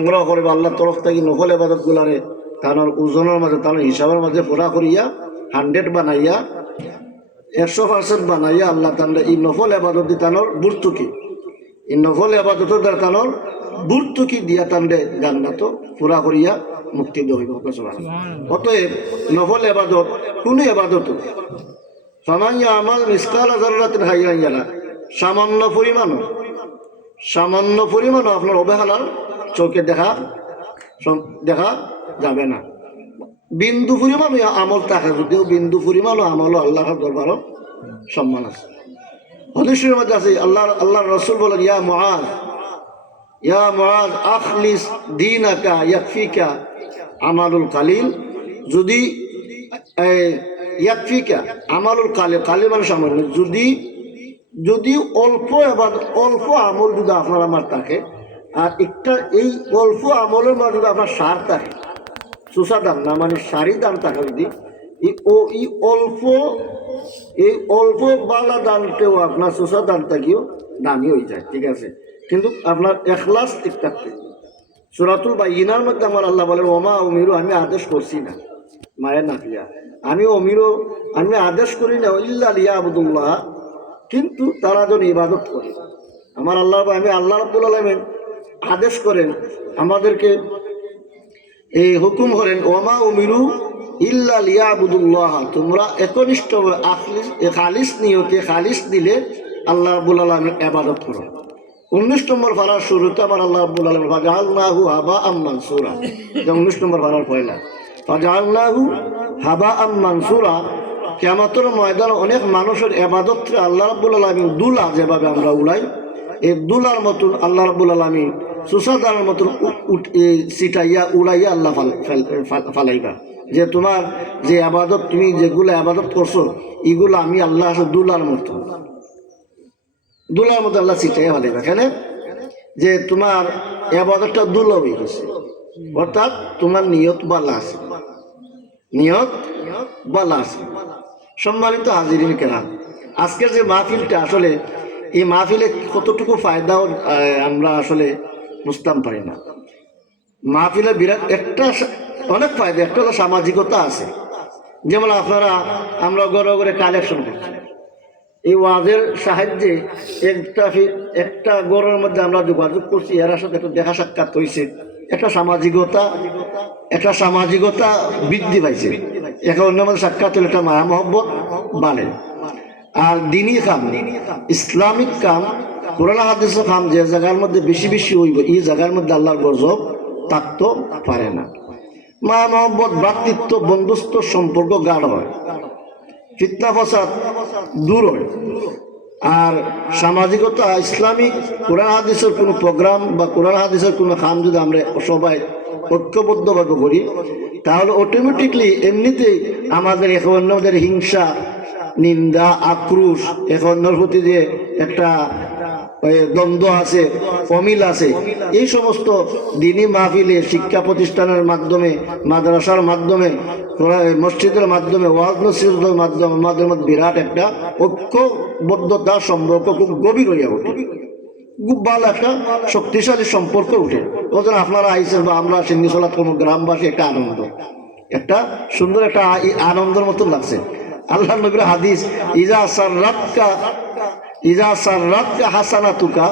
সংগ্রহ করবে আল্লাহর তরফ থেকে নফল ইবাদত গুলারে তার ওজনের মাঝে তার হিসাবের মাঝে পুরা করিয়া 100 বানাইয়া 100% বানাইয়া আল্লাহ তাআলা এই নফল ইবাদত দিতানোর বুর্তুকি এই নফল ইবাদত দাতানোর বুর্তুকি দিয়া তান্ডে জান্নাত পুরা করিয়া মুক্তি দইব। অতএব নফল ইবাদত কোন ইবাদত ফামান ইয়ামাল মিসকাল যাররাতিন খায়রান ইয়ারা সামান্য পরিমাণ আপনার অবহেলার চোখে দেখা যাবে না। বিন্দু পরিমাণ আমল থাকে, যদিও বিন্দু পরিমাণ আমল আল্লাহর দরবারও সম্মান আছে। হাদিসের মধ্যে আছে আল্লাহর রাসূল বলেন, ইয়া মুআজ আখলিস দীনাকা ইয়াকফিকা আমালুল কালিল। যদি ইয়াকফিকা আমালুল কালিল, কালিল মানে সামান্য, যদি অল্প আমল যদি আপনার আমার থাকে আর একটা এই অল্প আমলের মাঝে যদি আপনার সার থাকে, সুসা দান না মানে সারি দান থাকে, যদি এই অল্প বালা দানকেও আপনার সুসা দান থাকিও দামি হয়ে যায়, ঠিক আছে, কিন্তু আপনার এখলাস ঠিক থাকতে। সূরাতুল বাইয়িনার মধ্যে আমার আল্লাহ বলেন, ওমা উমিরু, আমি আদেশ করছি না মায়ের নাফিয়া, আমি আদেশ করি না ইল্লা লিয়াবুদুল্লাহ, কিন্তু তারা যেন ইবাদত করে। আমার আল্লাহ রাব্বুল আলামিন আদেশ করেন আমাদেরকে, এই হুকুম করেন, ওমা উমিরু ইল্লা লিয়াবুদুল্লাহ, তোমরা একনিষ্ঠভাবে খালিস নিয়তে খালিস দিলে আল্লাহ রাব্বুল আলামিন ইবাদত করো। 19 নম্বর পারার শুরুতে আমার আল্লাহ রাব্বুল আলামিন ফাজআলনাহু হাবাআম মানসুরা, 19 নম্বর পারার পয়লা ফাজআলনাহু হাবাআম মানসুরা। কিয়ামতের ময়দানে অনেক মানুষের ইবাদতকে আল্লাহ রাব্বুল আলামিন দুলা যেভাবে আমরা উড়াই, এই দুলার মতন আল্লাহ রাব্বুল আলামিন সুসাদানের মতন সিটাইয়া উড়াইয়া আল্লাহ ফালাইবা, যে তোমার যে ইবাদত তুমি যেগুলো ইবাদত করছো এগুলো আমি আল্লাহ দুলার মতো আল্লাহ সিটাইয়া ফালাইবা। কেন? যে তোমার ইবাদতটা দুলা হয়ে গেছে, অর্থাৎ তোমার নিয়ত বালা আছে, সম্মানিত হাজিরিন কেরাম, আজকের যে মাহফিলটা, আসলে এই মাহফিলে কতটুকু ফায়দাও আমরা আসলে বুঝতাম পারি না। মাহফিলে বিরাট অনেক ফায়দা, একটা হলো সামাজিকতা আছে। যেমন আমরা ঘরে ঘরে কালেকশন করছি, এই ওয়াজের সাহায্যে একটা ঘরের মধ্যে আমরা যোগাযোগ করছি, এর সাথে একটা দেখা সাক্ষাৎ হয়েছে, একটা সামাজিকতা বৃদ্ধি পাইছে, একে অন্যের মধ্যে সাক্ষাৎ হলে একটা মায়া মহব্বত বাড়ে। আর দিনী কাম, ইসলামিক কাম, কোরআন হাদিসের কাম যে জায়গার মধ্যে বেশি হইব, এই জায়গার মধ্যে আল্লাহর গজব থাকতে পারে না। মায়া মহব্বত, ভ্রাতৃত্ব, বন্ধুত্ব সম্পর্ক গাঢ় হয়, ফিতনা ফসাদ দূর হয়। আর সামাজিকতা, ইসলামিক কোরআন হাদিসের কোনো প্রোগ্রাম বা কোরআন হাদিসের কোনো কাম যদি আমরা সবাই ঐক্যবদ্ধভাবে করি, তাহলে অটোমেটিকলি এমনিতেই আমাদের এক অন্যদের হিংসা, নিন্দা, আক্রোশ, এক অন্যের প্রতি যে একটা দ্বন্দ্ব আছে, অমিল আছে, এই সমস্ত দিনী মাহফিলে, শিক্ষা প্রতিষ্ঠানের মাধ্যমে, মাদ্রাসার মাধ্যমে, মসজিদের মাধ্যমে, ওয়াজ নসিহতের মাধ্যমে আমাদের মধ্যে বিরাট একটা ঐক্যবদ্ধতা সম্পর্ক খুব গভীর হইয়া ওঠে, খুব ভালো একটা শক্তিশালী সম্পর্ক উঠে। ওজন আপনারা আইসেন বা আমরা সিন্নি সলাৎ কোনো গ্রামবাসী একটা আনন্দ, একটা সুন্দর একটা আনন্দের মতো লাগছে। আল্লাহ নবীর হাদিস, ইজা সাররাতকা হাসানাতুকা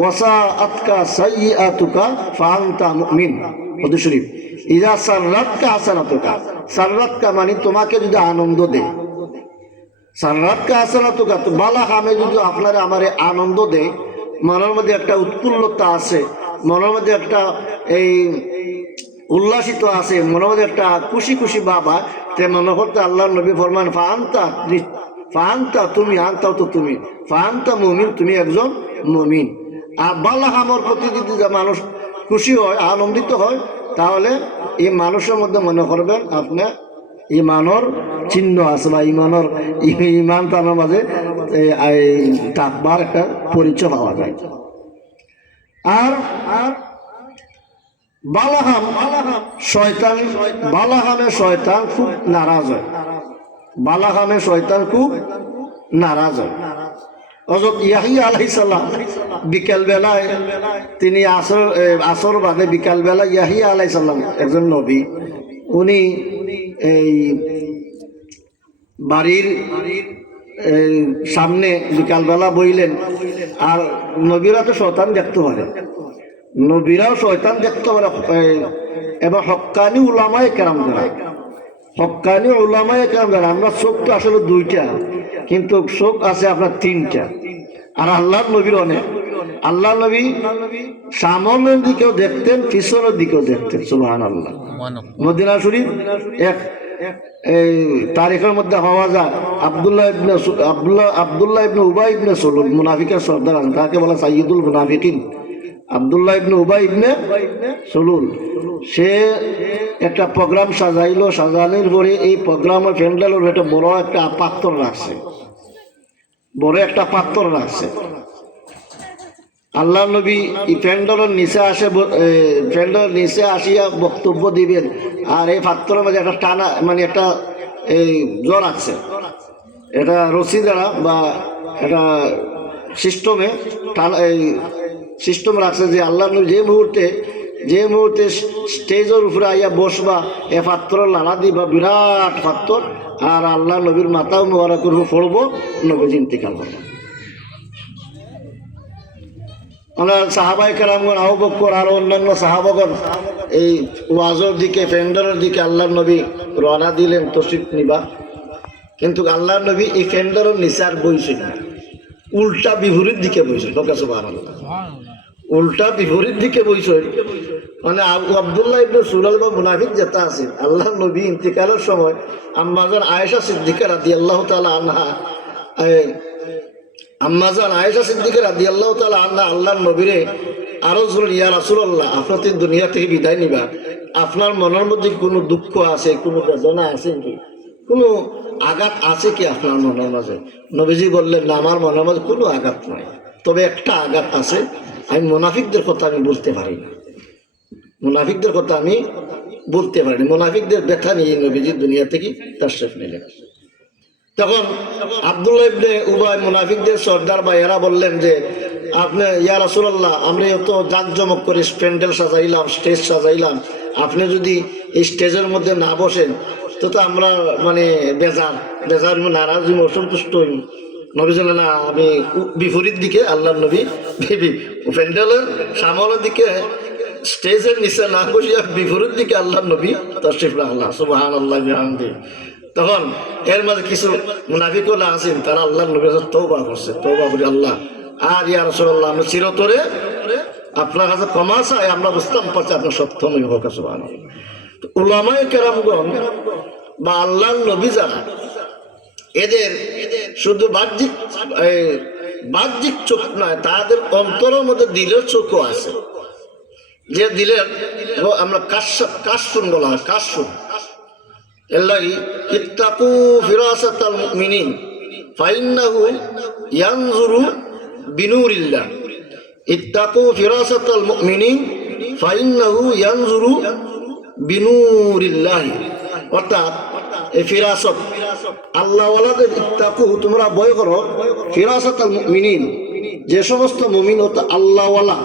ওয়াসাআতকা সাইয়্যাতুকা ফাআনতা মুমিন। হাদিস শরীফ, ইজা সাররাতকা হাসানাতুকা, সাররাতকা মানে তোমাকে যদি আনন্দ দেয়, সাররাতকা হাসানাতুকা, তো বালা কামে যদি আপনারা আমারে আনন্দ দেয়, মনের মধ্যে একটা উৎফুল্লতা আছে, মনের মধ্যে একটা এই উল্লাসিত আছে, মনের মধ্যে একটা খুশি বাবা, তে মনে করতে আল্লাহ নবী ফরমান ফাআনতা তুমি, আনতাও তো তুমি, ফাআনতা মুমিন, তুমি একজন মুমিন। আর বালা কামের প্রতি যদি মানুষ খুশি হয়, আনন্দিত হয়, তাহলে এই মানুষের মধ্যে মনে করবেন আপনার ইমানের চিহ্ন আছে, বা ইমান তার মাঝে তাকবার একটা পরিচয় পাওয়া যায়। আর বালাহামে শয়তান খুব নারাজ হয়, বালাহামে শয়তান খুব নারাজ হয়। হযরত ইয়াহিয়া আলাইহিস সালাম বিকেল বেলায় তিনি আসর বাদে বিকাল বেলা ইয়াহিয়া আলাইহিস সালাম একজন নবী, উনি এই বাড়ির সামনে বিকালবেলা বইলেন। আর নবীরা তো শয়তান দেখতে পারে, নবীরাও শয়তান দেখতে পারে। এবার হক্কানি উলামায়ে কেরাম যারা, হক্কানি উলামায়ে কেরাম যারা, আমরা চোখ তো আসলে দুইটা, কিন্তু চোখ আছে আপনার তিনটা। আর আল্লাহর নবীর অনেক। আল্লাহ নবী সামনের দিকেও দেখতেন, পিছনের দিকেও দেখতেন। সুবহানাল্লাহ। মদিনা শরীফ এক এই তারিখের মধ্যে পাওয়া যায় আব্দুল্লাহ ইবনে উবাই ইবনে সলুল, মুনাফিকের সর্দার আছেন, তাকে বলা সাইয়্যিদুল মুনাফিকিন। আব্দুল্লাহ ইবনে উবাই ইবনে সলুল, সে একটা প্রোগ্রাম সাজাইলো। সাজানোর পরে এই প্রোগ্রামের প্যান্ডেলের একটা বড় একটা পাত্র রাখছে, বড় একটা পাত্র রাখছে। আল্লাহ নবী এই প্যান্ডেলের নিচে আসে, প্যান্ডেলের নিচে আসিয়া বক্তব্য দিবেন। আর এই পাত্রের মাঝে একটা টানা, মানে একটা এই জ্বর আছে, এটা রশি দ্বারা বা এটা সিস্টেমে টানা, এই সিস্টেম রাখছে যে আল্লাহ নবী যে মুহূর্তে স্টেজের উপরে আইয়া বসবা, এ পাত্র লালা দিবা, বিরাট পাত্র, আর আল্লাহ নবীর মাথাও মোবারক করবো, পড়বো, নবীজি ইন্তিকাল করবেন। সাহাবায়ে কেরামগণ, আবু বকর আর অন্যান্য সাহাবাগণ এই ওয়াজের দিকে, প্যান্ডেলের দিকে আল্লাহর নবী রওনা দিলেন তশরিফ নিবা। কিন্তু আল্লাহর নবী এই প্যান্ডেলের নিচে আর বইছেন না, উল্টা বিপরীত দিকে বইছেন। সুবহানাল্লাহ, উল্টা বিপরীত দিকে বইছেন। মানে আব্দুল্লাহ ইবনে সুলাল বা মুনাফিক যেটা আছে, আল্লাহর নবী ইন্তিকালের সময় আম্মাজান আয়েশা সিদ্দিকা রাদিয়াল্লাহু তাআলা আনহা, আম্মাজান আয়েশা সিদ্দিকা রাদিয়াল্লাহু তাআলা আনহা আল্লাহর নবীরে আরো জোর, ইয়া রাসূলুল্লাহ, আপনি তো দুনিয়া থেকে বিদায় নিবা, আপনার মনের মধ্যে কোনো দুঃখ আছে, কোনো বেদনা আছে কি, কোনো আঘাত আছে কি আপনার মনের মাঝে? নবীজি বললেন, না, আমার মনের মাঝে কোনো আঘাত নাই, তবে একটা আঘাত আছে, আমি মুনাফিকদের কথা আমি বলতে পারি না, মুনাফিকদের কথা আমি বলতে পারি না। মুনাফিকদের ব্যথা নিয়ে নবীজি দুনিয়া থেকে তাশরিফ নিলেন। তখন আব্দুল্লাহ ইবনে উবাই, মুনাফিকদের সর্দার বা এরা বললেন যে, আপনি, ইয়া রাসূলুল্লাহ, আমরা এত জাঁকজমক করে প্যান্ডেল সাজাইলাম, স্টেজ সাজাইলাম, আপনি যদি এই স্টেজের মধ্যে না বসেন তো আমরা মানে বেজার নারাজ হইম, অসন্তুষ্ট হইম। নবী জানেন না, আমি বিপরীত দিকে, আল্লাহর নবী প্যান্ডেলের সামনের দিকে, স্টেজের নিচে না বসিয়া বিপরীত দিকে আল্লাহর নবী তাশরিফ রাখলা। সুবহানাল্লাহ বিহামদিহি। তখন এর মাঝে কিছু মুনাফিকরা আছেন, তারা আল্লাহর নবীর কাছে তওবা করছে, তওবা করি, আল্লাহ, আর ইয়া রাসূলুল্লাহ, আমরা চিরতরে আপনার কাছে ক্ষমা চাই, আমরা বুঝতাম পারছি আপনার সত্য নবী। সুবহানাল্লাহ। উলামায়ে কেরামগণ বা আল্লাহর নবী যারা, এদের শুধু বাহ্যিক চোখ নয়, তাদের অন্তরের মধ্যে দিলের চোখও আছে, যে দিলের আমরা কাশফুন বলা হয়, কাশফুন। এর লাগি ইত্তাকু ফিরাসাতাল মুমিনিন ফাইন্নাহু ইয়ানজুরু বিনুরিল্লাহ। ইত্তাকু ফিরাসাতাল মুমিনিন ফাইন্নাহু ইয়ানজুরু বিনুরিল্লাহ। অর্থাৎ এই ফিরাসত, আল্লাহওয়ালাদের, ইত্তাকু, তোমরা ভয় করো, ফিরাসাতাল মুমিনিন, যে সমস্ত মুমিন হতো আল্লাহওয়ালা,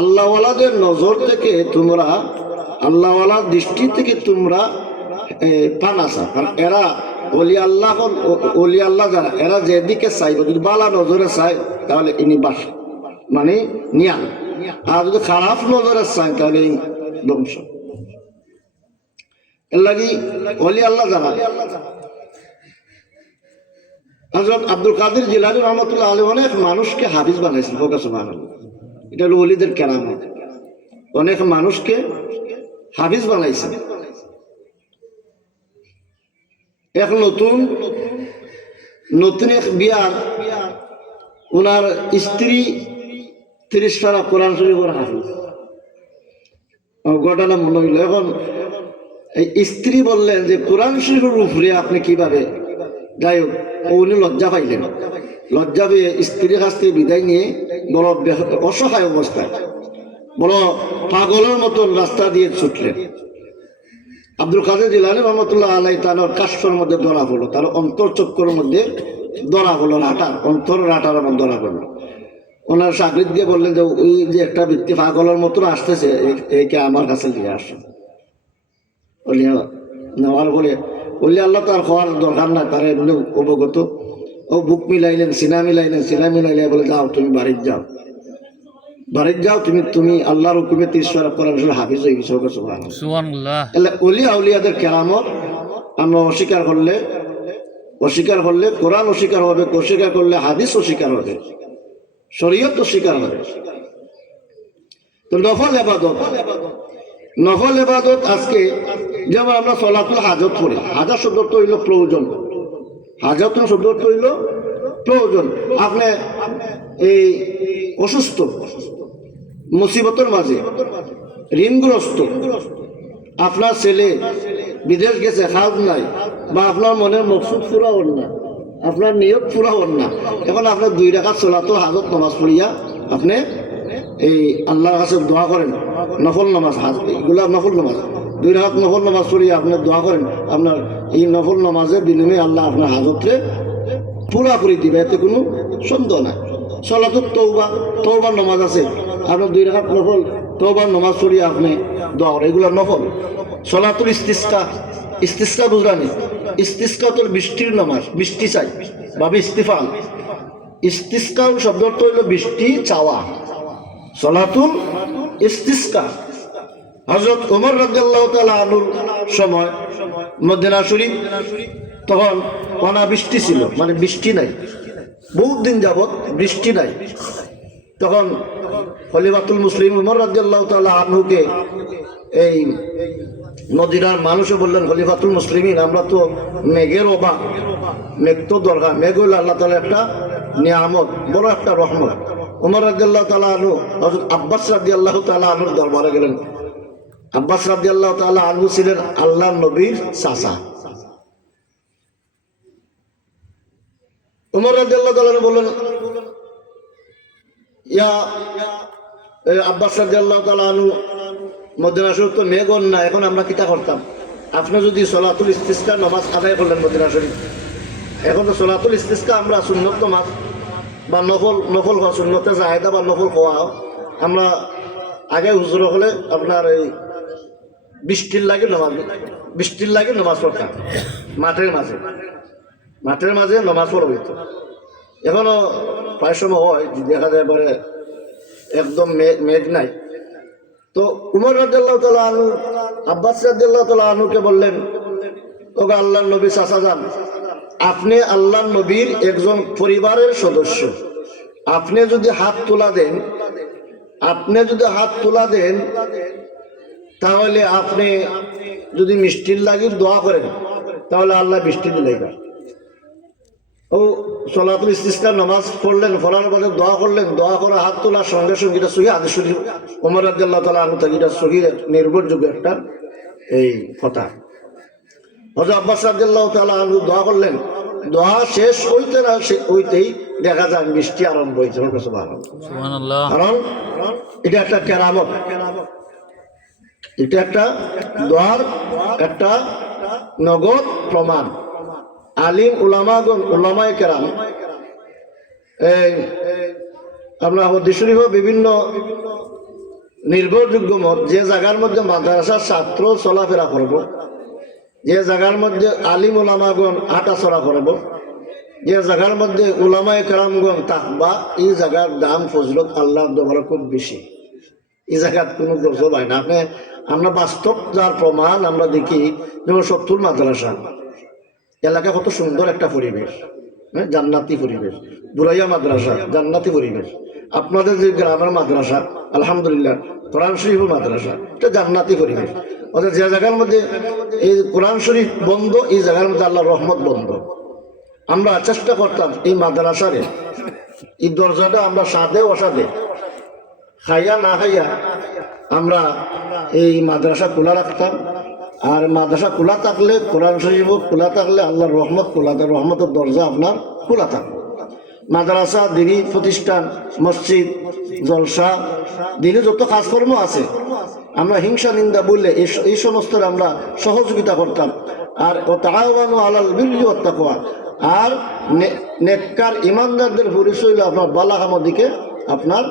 আল্লাহওয়ালাদের নজর থেকে তোমরা, আল্লাহওয়ালার দৃষ্টি থেকে তোমরা পানাসা। কারণ এরা অলি আল্লাহ যারা, এরা যেদিকে চাইবে, যদি বালা নজরে চায় তাহলে ইনি বাস, মানে নিয়ান, আর যদি খারাপ নজরে চায় তাহলে ধ্বংস। এর লাগি অলি আল্লাহ যারা, হযরত আব্দুল কাদের জিলানী রহমাতুল্লাহ আলাইহি অনেক মানুষকে হাফিজ বানাইছেন। সুবহানাল্লাহ, এটা হলো ওলিদের কেরামত। অনেক মানুষকে হাফিজ বানাইছেন। এক নতুন এক বিয়ার, ওনার স্ত্রী 30 পারা কোরআন শরীফের হাফিজ। ঘটনা মনে হইল। এখন এই স্ত্রী বললেন যে, কোরআন শরীফের উপরে আপনি কিভাবে? যাই হোক, উনি লজ্জা পাইলেন। লজ্জা পেয়ে স্ত্রীর কাছ থেকে বিদায় নিয়ে বড় অসহায় অবস্থায়, বড় পাগলের মতন রাস্তা দিয়ে ছুটলেন। আব্দুল কাদের জিলানী রহমাতুল্লাহ আলাইহি তার কাশফের মধ্যে ধরা পড়লো, তার অন্তর চক্রের মধ্যে ধরা পড়লো, রাটার অন্তর রাটার মধ্যে ধরা পড়লো। ওনার চাকরির দিয়ে বললেন যে ওই যে একটা ব্যক্তি পাগলের মতন আসতেছে একে আমার কাছে নিয়ে আসে। নেওয়ার পরে বললে আল্লাহ তার হওয়ার দরকার না, তারা এমনি অবগত। ও বুক মিলাইলেন, সিনা মিলাইলে বলে যাও তুমি বাড়ির যাও, তুমি আল্লাহর হুকুমে 30 বার কোরআন শরীফ হাফিজ হয়ে গেছো। সুবহানাল্লাহ। ওলিয়া আউলিয়াদের কেরামত আমরা অস্বীকার করলে কোরআন অস্বীকার হবে, অস্বীকার করলে হাদিস অস্বীকার হবে, শরীয়ত অস্বীকার হবে। তো নফল ইবাদত আজকে যেমন আমরা সলাতুল হাজত পড়ি, হাজার শব্দ তো হইল প্রয়োজন, হাজত শব্দ তো হইল প্রয়োজন। আপনি এই অসুস্থ, মুসিবতের মাঝে, ঋণগ্রস্ত, আপনার ছেলে বিদেশ গেছে, কাজ নাই, বা আপনার মনের মকসুদ পুরা হন না, আপনার নিয়ত পুরা হন না, এখন আপনার 2 রাকাত সলাতুল হাজত নামাজ পড়িয়া আপনি এই আল্লাহর কাছে দোয়া করেন। নফল নামাজ, এগুলা নফল নামাজ, 2 রাকাত নফল নামাজ পড়িয়া আপনি দোয়া করেন, আপনার এই নফল নামাজের বিনিময়ে আল্লাহ আপনার হাজতরে পুরা করে দিবে, এতে কোনো সন্দেহ নাই। সলাতুল তওবার নামাজ আছে, আপনার 2 রাকাত নফল তওবার নামাজ পড়িয়া আপনি দোয়া করেন, এগুলা নফল। সলাতুল ইস্তিসকা বুঝলানি, ইস্তিসকা তো বৃষ্টির নামাজ, বৃষ্টি চাই বা ইস্তিফাল। ইস্তিসকা শব্দ অর্থ হইল বৃষ্টি চাওয়া। সলাতুল ইস্তিসকা হযরত ওমর রাদিয়াল্লাহু তাআলা আনহুর সময় মদিনা শরীফ তখন অনাবৃষ্টি ছিল, মানে বৃষ্টি নাই, বহুত দিন যাবত বৃষ্টি নাই। তখন খলিফাতুল মুসলিম ওমর রাদিয়াল্লাহু তাআলা আনহুকে এই মদিনার মানুষও বললেন, খলিফাতুল মুসলিমিন, আমরা তো মেঘের অভাব, মেঘ তো দরকার, মেঘ হইল আল্লাহ তাআলা একটা নিয়ামত, বড় একটা রহমত। ওমর রাদিয়াল্লাহু তাআলা আনহু হযরত আব্বাস রাদিয়াল্লাহু তাআলা আনহুর দরবারে গেলেন। আব্বাস রাদিয়াল্লাহু তাআলা আনহু ছিলেন আল্লাহর নবীর চাচা। ওমর রাদিয়াল্লাহু তাআলা বললেন, ইয়া আব্বাস রাদিয়াল্লাহু তাআলা আনহু, মদিনা শরীফ তো মেঘন না, এখন আমরা কিতা করতাম? আপনি যদি সলাতুল ইস্তিসকা নামাজ আদায় করলেন মদিনা শরীফ, এখন তো সলাতুল ইস্তিসকা আমরা সুন্নত নামাজ বা নফল হওয়া, সুন্নতে জাহেদা বা নফল হওয়া, আমরা আগে হুজুর হলে আপনার এই বৃষ্টির লাগে নামাজ পড়তাম মাঠের মাঝে নামাজ পড়া হইতো। এখনো প্রায় সময় হয় দেখা যায় এবারে একদম মেঘ নাই। তো উমর রাদিয়াল্লাহু তাআলা আনহু আব্বাস রাদিয়াল্লাহু তাআলা আনহুকে বললেন, ওগো আল্লাহর নবী চাচা যান, আপনি আল্লাহর নবীর একজন পরিবারের সদস্য, আপনি যদি হাত তোলা দেন তাহলে আপনি যদি মিষ্টির লাগি দোয়া করেন তাহলে আল্লাহ বৃষ্টি দিলেন। ও সলাতুল ইস্তিসকা নামাজ পড়লেন, পড়ার পরে দোয়া করলেন, দোয়া করে হাত তোলার সঙ্গে সঙ্গে এটা সহিহ হাদিস শরীফ, ওমর রাদিয়াল্লাহু তাআলা আনহু থেকে এটা সহিহ নির্ভরযোগ্য একটা এই কথা। হযরত আব্বাস রাদিয়াল্লাহু তাআলা আনহু দোয়া করলেন, দোয়া শেষ হইতেই দেখা যায় বৃষ্টি আরম্ভ হয়েছে। সুবহানাল্লাহ। কারণ এটা একটা কেরামত, এটা একটা দোয়ার একটা নগদ প্রমাণ। আলিম উলামায়ে কেরাম আমরা হাদিস শরীফে বিভিন্ন নির্ভরযোগ্য মত, যে জায়গার মধ্যে মাদ্রাসার ছাত্র চলাফেরা করব, যে জায়গার মধ্যে আলিম উলামাগণ হাঁটাচলা করব, যে জায়গার মধ্যে উলামায়ে কেরামগণ থাকবা, এই জায়গার দাম ফজলত আল্লাহর দরবারে খুব বেশি। এই জায়গার কোনো গজব হয় না। আমরা বাস্তব যার প্রমাণ আমরা দেখি, যেমন সত্তুর মাদ্রাসা এলাকা কত সুন্দর একটা পরিবেশ, জান্নাতি পরিবেশ। বুরাইয়া মাদ্রাসা জান্নাতি পরিবেশ। আপনাদের যে গ্রামের মাদ্রাসা আলহামদুলিল্লাহ, কোরআন শরীফ মাদ্রাসা, এটা জান্নাতি পরিবেশ। অর্থাৎ যে জায়গার মধ্যে এই কোরআন শরীফ বন্ধ, এই জায়গার মধ্যে আল্লাহর রহমত বন্ধ। আমরা চেষ্টা করতাম এই মাদ্রাসারে, এই দরজাটা আমরা সাদে অসাদে, খাইয়া না খাইয়া আমরা এই মাদ্রাসা খোলা রাখতাম। আর মাদ্রাসা খোলা থাকলে, কোরআন শরীফ খোলা থাকলে আল্লাহর রহমত রহমতের দরজা আপনার খোলা থাকবে। মাদ্রাসা, দিনী প্রতিষ্ঠান, মসজিদ, জলসা, দিনে যত কাজকর্ম আছে, আমরা হিংসা নিন্দা বললে এই সমস্ত আমরা সহযোগিতা করতাম। আর তাআওয়ানু আলাল বিররি ওয়াত তাকওয়া, আর নেককার ইমানদারদের পরিচয় হলো আপনার বালা কামের দিকে আপনার